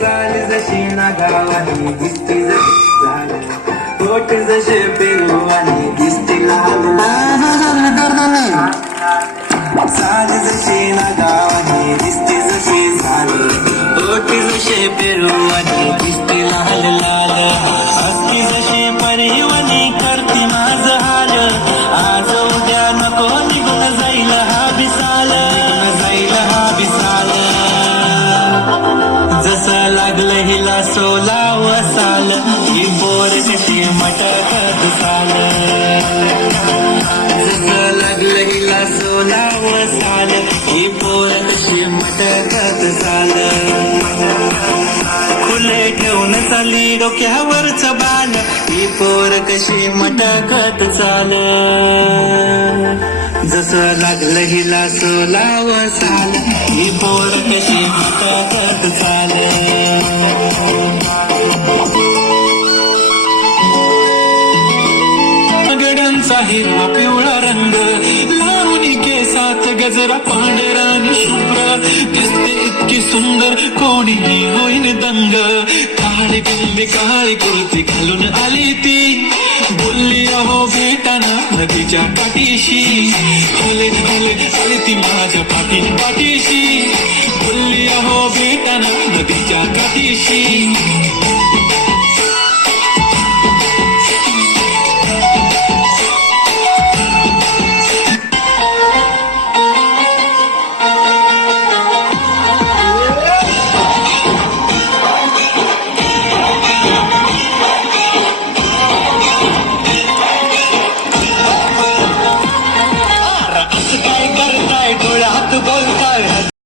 चाल जशी नागावानी दिसती जशी झाल पोट जसे पेरुवानी दिसती लाल चाल जशी नागावानी दिसती जशी झाल पोट जसे पेरुवानी दिसती लाल लाल हसती जशी परिवानी करती माझ हाल आज उद्या नको निघून जाईल हा बिसाल जसं लागलं हिला 16 साल ही पोर कशी मटकत चाल जसं लागलं हिला 16 साल ही पोर कशी मटकत चाल खुले ठेवून चाली डोक्यावरच बाल ही पोर कशी मटकत चाल जसं लागलं हिला 16 साल ही पोर कशी मटकत चाल गडांचा हिरवा पिवळा रंग लावणी केसात गजरा पांढरा आणि शुभ्र दिसते इतकी सुंदर कोणीही होईन दंग काळी बिंबी काळी कुर्ती घालून आली ती बोलली अहो भेटाना नदीच्या पाठीशी ओले ओले आली ती माझ्या पाठीशी बोलली अहो भेटाना नदीच्या काठीशी बोलता